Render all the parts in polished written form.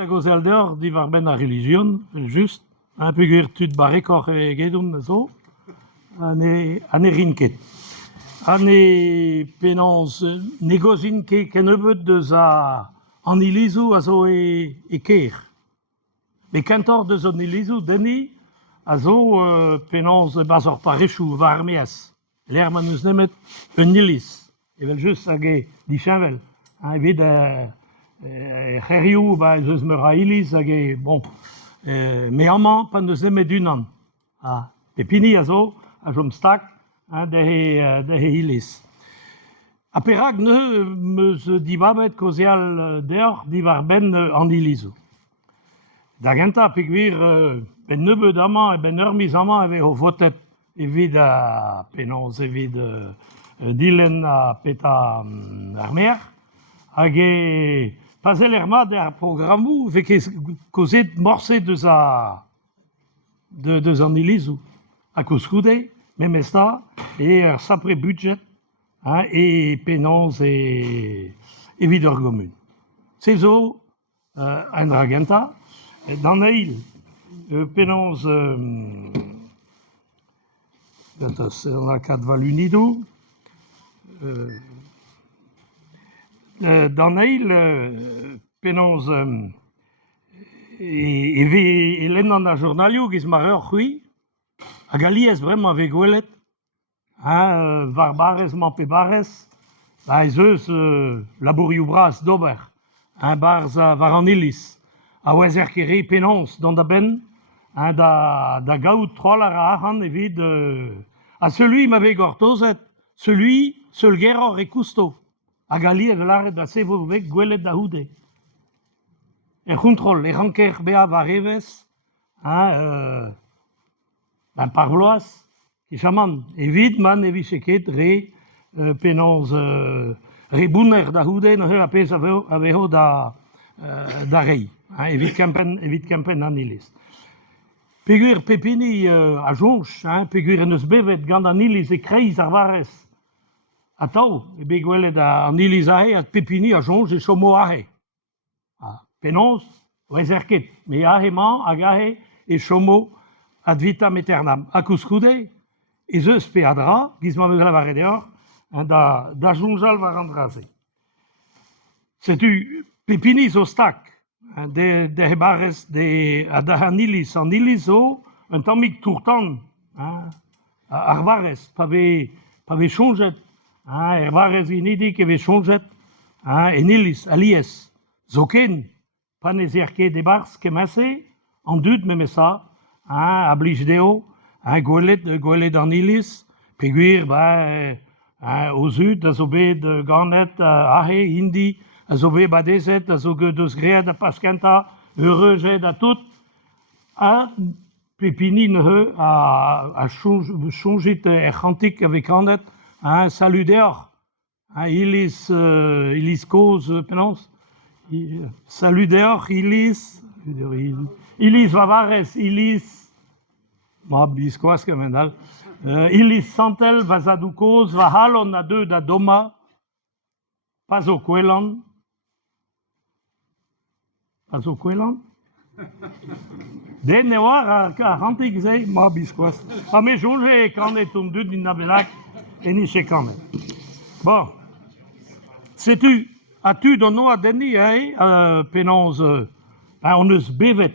da gozel d'or diwar ben a religion, just, un peogwir tud barekor e gedon zo, an e rinket. An e penans negozin ken ebet deus an ilizou a zo e ker. Me kentor deus an ilizou denni a zo penans bazor parechou va armeaz. L'er man eus nemet un iliz. Evel just hag e dichenvel. Evit c'herioù eus meur a iliz hag e bon. Me amañ pan eus nemet unan. Pepini a zo a jom stak da he iliz. A perak ne meus dibabet kozial deoc'h diwar ben an ilizou. Da genta peogwir ben nebeud amañ e ben eurmiz amañ eve o votet evit penans evit dilen a peta ar mer, hag e pazel er mat ar programmoù vez kozet morse deus an ilizou. Ha koulskoude, memesta, e ur sapre budget e penans evit ur gomun. Se zo un dra genta, dan eil penans dans la cadre valunido. Dan eil penans e lenn an a journalioù giz mar ur c'hwi, hag aliez bremañ ve gwelet, var barrez man pe barrez, ez eus labourioù bras d'ober, barz war an iliz, a oaz er kere penans dan da ben, da gaout troalar a arc'han evit a celui m'avait gortozet, celui seul geror e kousto, hag aliez laret da sevo vek gwelet da houde. E c'hontrol, e ranker beav war evez, par bloaz, kichaman, evit man evit seket re penans re bouner da houde, no a pez aveho da rei, evit kempen an iliz. Peogwir pepini a jonch, peogwir en eus bevet gant an iliz e kreiz ar varez. Atav, ebe gwelet an iliz ahe, at pepini a jonch e chomo ahe. Penans, oez er ket, me ahe man hag ahe e chomo ad vitam aeternam. Ha koulskoude, ez eus pe a dra, giz ma eus lavaret deoc'h, da jonjal war an draze. Setu, pepini zo stak, de barrez, da an iliz zo, un tammig tourtan, ar varez, pa ve chonjet, er varez inidik e ve chonjet, en iliz, aliez, zo ken, pa ne zer ket e barz kemase, an dud memesa, a blij deo, gwelet an iliz, peogwir, o zud, a zo bet ganet ahe, indi, a zo bet badezet, a zo deus greet a paskenta, heurezet a tout, a pepini neuze a chonjit er c'hantik avek kanet, salut deoc'h, iliz koz penans, salut deoc'h, iliz vavarez, iliz, ma biskoaz kemendal, iliz santel vazadou koz, va halon a deud a doma, pas o kwelan, den ne war a c'hantik ze, ma biskoaz. Ha me jonge e kanet on dud din abelak, en iche kanet. Bon, setu, a tu don no a denni, penans, on eus bevet,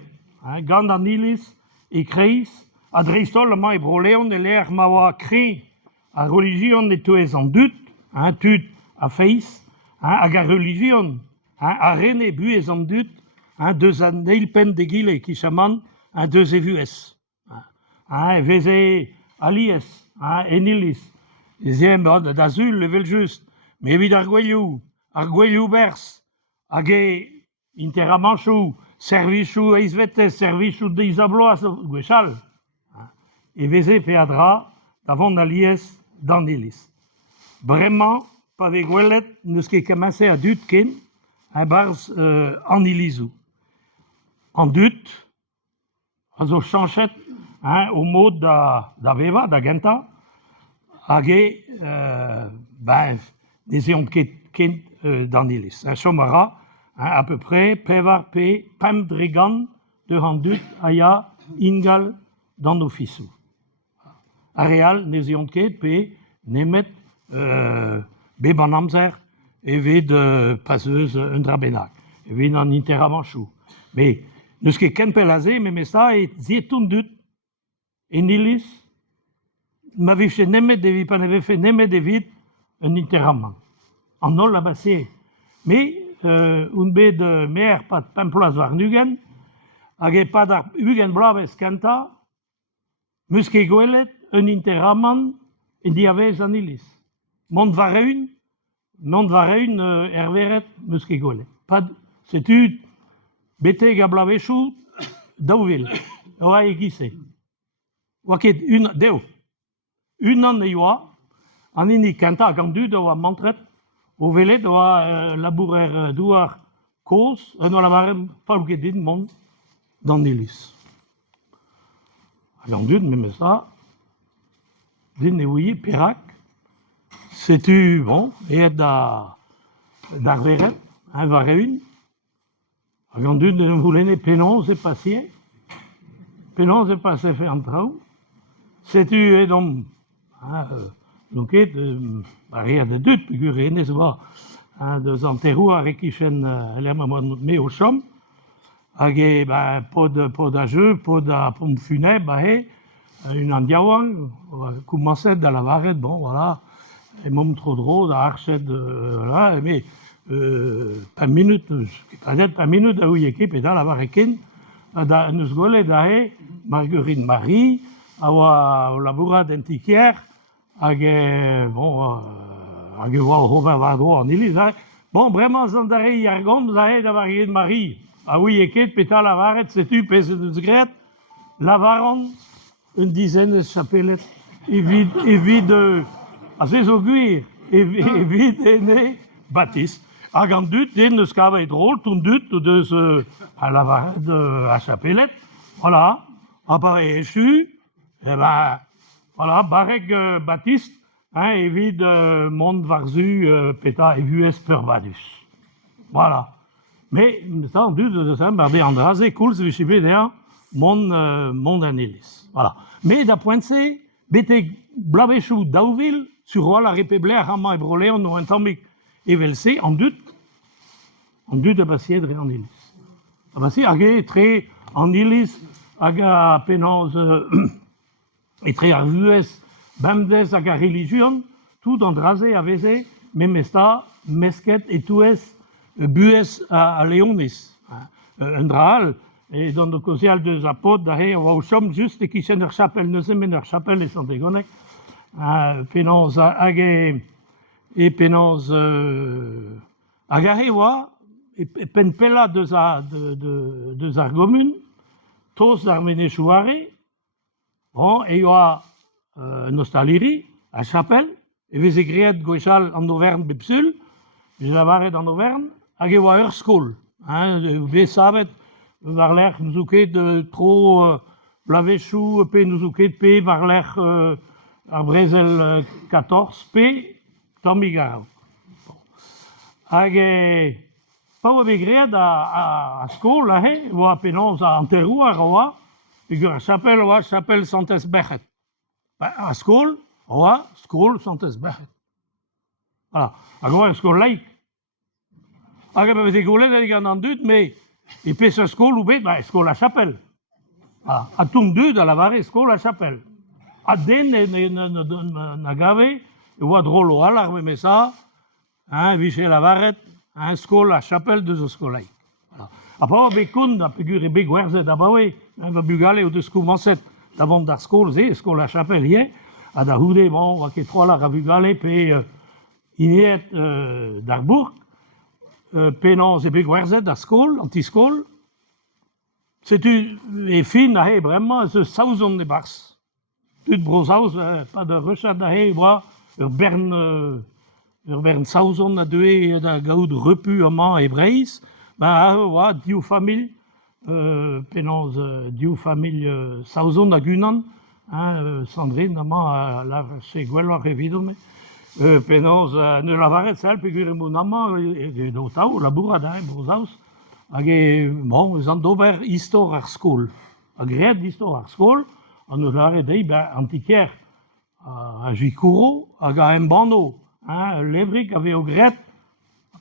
gant an iliz e kreiz, a dreistol ma e broleon e l'er ma oa kre a religion e teuez an dud, tud a feiz, hag a religion, a rene buez an dud, deus an eilpen de gile kichaman, deus e vuez. Veze aliez, en iliz, ezien da zul level just, me evit ar gweilioù berz, hag e inter a manchou, servichou eizvetez, servichou deiz a bloaz, gwechal. E veze pe a dra davant aliez dan iliz. Bremañ, pa ve gwelet, neus ket kemase a dud ken, barz an ilizou. An dud, a zo chanchet o mod da veva, da genta, hag ne zeont ket dan iliz. Chom a ra, à peu près, pevar pe, pam dregan, de handut, aya, ingal, dans office. Areal, nezion ket, pe, nemet, beban amzer, evit passeuse un drabenak, evit an interamanchou. Mais, neus ket ken pelaze, mais ça, et zietoun dut, en ilis, ma vif chez nemet devit, pas n'avait fait nemet devit, un interaman. En non la bassier. Mais, un bet de mer, pas de pemplas var nugen, hag pas d'ar ugen blaves kanta, muske gwelet, un interaman, en diavez an ilis. Mont vareun, erveret, muske gwelet. Pas, c'est-tu, bete gablavechou, daouvil, oa egise. Waket, deo, un an eioa, an ini kanta gandu oa mantret, o velet oa labourer douar koz, an oa lavarem falouket din mont, dans l'ilis. Gandu, mais ça, din e ouye, perak, c'est-tu, bon, et d'arveret, un vareun, gandu, ne voulez pénon, c'est passé, pénon, c'est passé fait en trou, c'est-tu, et donc, loket, rien de doute, figurez, n'est-ce pas, de enterrou à rekichen, mais au chom, hag pod a jeu, pod a pompe funèbre, une andiawang, commençait dans la varette, bon, voilà, et mom trop drôle, à archet, voilà, mais, pas minute, peut-être pas minute, où y équipe, et dans la varrekin, nous gole d'ahe, Marguerite Marie, awa laboura d'antiquière, hag, bon, hag oa Robin Vadro en Élis, bon, vraiment, zandare yargom, zahe da Marguerite Marie, ah oui, équipe, péta la varette, c'est-tu, pèse de zgret, la varon, une dizaine de chapellettes, et vide, assez auguire, et vide, né, Baptiste. Agandut, den de scava drôle, tundut, de ce, à la varette, à chapellette, voilà, apparaît échu, et ben, voilà, Barek Baptiste, hein, et vide, monde varzu, péta, et vu esperbadus. Voilà. Mais, ça, en dut de ça, bardé Andraze, cool, c'est le d'ailleurs, mon anélis. Voilà. Mais, d'un point de vue, bête blavechou d'Auville, sur la République, Raman et Brolé, on a un temps évelcé, en dut de Bassier de Réanilis. Bassier, agé, très, Anilis, aga, pénance, et très arvues, bamdes, aga, religion, tout Andraze, avezé, même ça, mesquet, et tout est, bues à Léonis, un draal, et dans le cosial de Zapot, d'ailleurs, on chom juste et qui s'en leur chapelle, ne s'en leur chapelle et sont dégonnecs, pénance agé, et pénance agaré, et penpella de argomun, tous d'arméné chouaré, bon, et il y a nostaliri, à chapelle, et les écrits de Goïchal en Auvergne, Bipsul, je l'avais en Auvergne, hag oa ur skol. Ve savet, var l'er nous ket trop blavechou, pe nous ket pe var l'er ar brezel 14, pe tamigaro. Hag pa oa begret a skol, oa penons a anterrou ar oa, pegur a chapelle Santes Bechet. A skol, oa, skol Santes Bechet. Voilà. Hag oa skol laik. Hag ebe veze golet ed an dut, mais e pez ur skol ou bet, skol la chapelle. A toum dut a lavare skol la chapelle. A den na gave, e oa drôle o alar me ça, viche lavaret, skol la chapelle de zo skolaik. A pa be koun a pegur e be gwerzet a bawe, va bugale o deus koumanset davant d'ar skol, skol la chapelle ye, a da houde, bon, oa ket troalar a bugale, pe iniet d'ar bourg, penans e bet gwerzet da skol, anti-skol, setu e fin a he bremañ eus saouzon e bars. Dut brosaouz, pa de rechat da he, ur bern saouzon a deue da gaout repu amañ e breiz, oa, diou familh, penans diou familh saouzon a gunan, Sandrine amañ a la che gwelloc'h e vidome, penaos ne lavaret sel pegur mon amma do tao labourada brozaus hag bon eus an d'ober istor ar skol a graet istor ar skol an eus lavaret dei antiker a jikouro hag a embano levrik a veo graet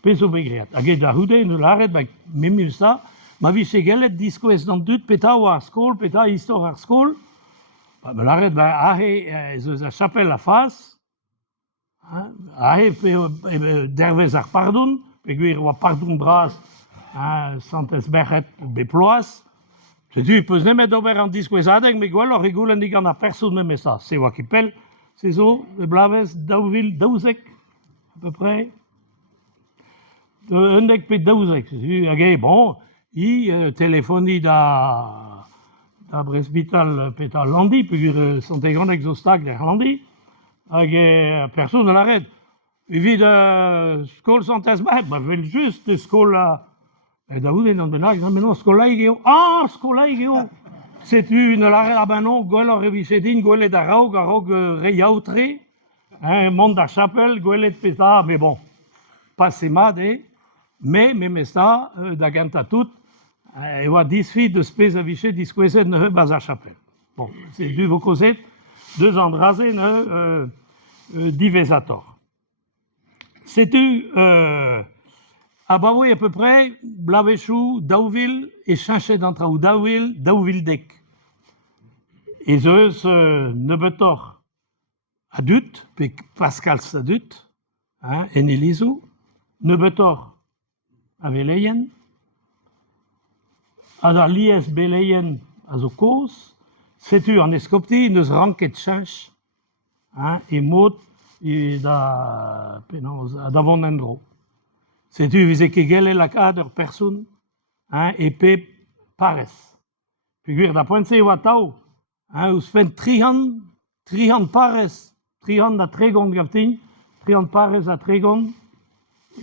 peso be graet hag da houde eus lavaret memil sa ma vi se gelet diskouez d'an dut petao ar skol peta istor ar skol me lavaret ahe eus a chapel a fas ahe dervez ar pardon, peogwir oa pardon bras santez bec'het beploaz. Setu, peus nemet ober an diskouezadeg, me gwell ar regoulenn digan ar persoun nemet sa. Se oa kipel, se zo, e blavez daouvil daouzek, à peu près. Undeg pe daouzek. Setu, hag bon, telefoni da bresbital peta landi, peogwir santegandeg zo stag der landi, hag persoun an arret. Evit skol santez bet, vel just skol da oudet an bennak, non skolaig eo. Skolaig eo. Setu ne l'arret, non, gwell ar revisedin, gwelet a raog re yaoutre, mont da chapel, gwelet peta, mais bon, pas semad, mais mesta da ganta tout, e oa disfi de spez a vichet diskouezet ne baz a chapel. Bon, c'est du vo kozet, deus an draze ne divezator. Setu a baoe à peu près blavechou daouvil e chanchet d'antraou daouvil dek. E zeus nebetor a dut, pe Pascal a dut, en elizou, nebetor a veleien, a da lies beleien a zo koz, setu an eskopti neus ranket chanch, e mot da vont endro. Setu vize ket gelle lakad ur persoun e pe parez. Peogwir da poentse oa tao, ouz fen 300 parez, 300 da tregont gavtin, 300 parez a tregont,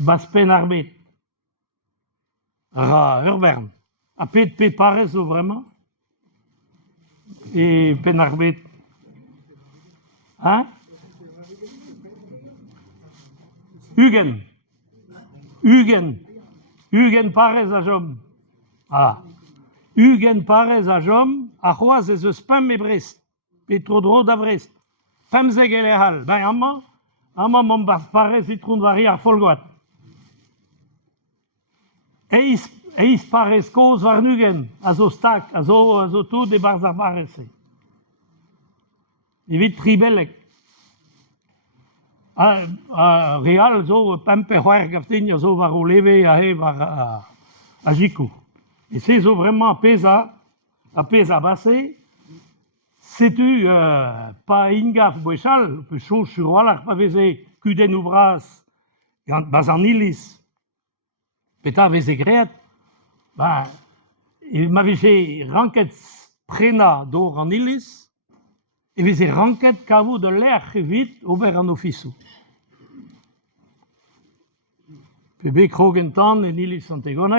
bas pen arbet. Ra urbern. A pet parez o vremañ, e pen arbet. Ugen parez a jom. Ugen parez a jom, a c'hoaz ez eus pem e Brest, pe tro-dro da Brest. Pemzeg ele hal. Ama mont parez itroun vari ar folgoat. Eiz parez koz war nugen, a zo stak, a zo tout de barz ar parez. Evit tribellek. Real zo pempe c'hoer gavtin ya zo var o leve war a jikou. Et se zo vraiment a pez a basse, setu pa ingaf boechal, pe chon churoal pa veze kuden ou bras baz an ilis, peta veze great, ma veze ranket prena d'or an ilis, e veze ranket kavo de l'air evit ober an ofisou. Pe be krogentan en ilis Santegona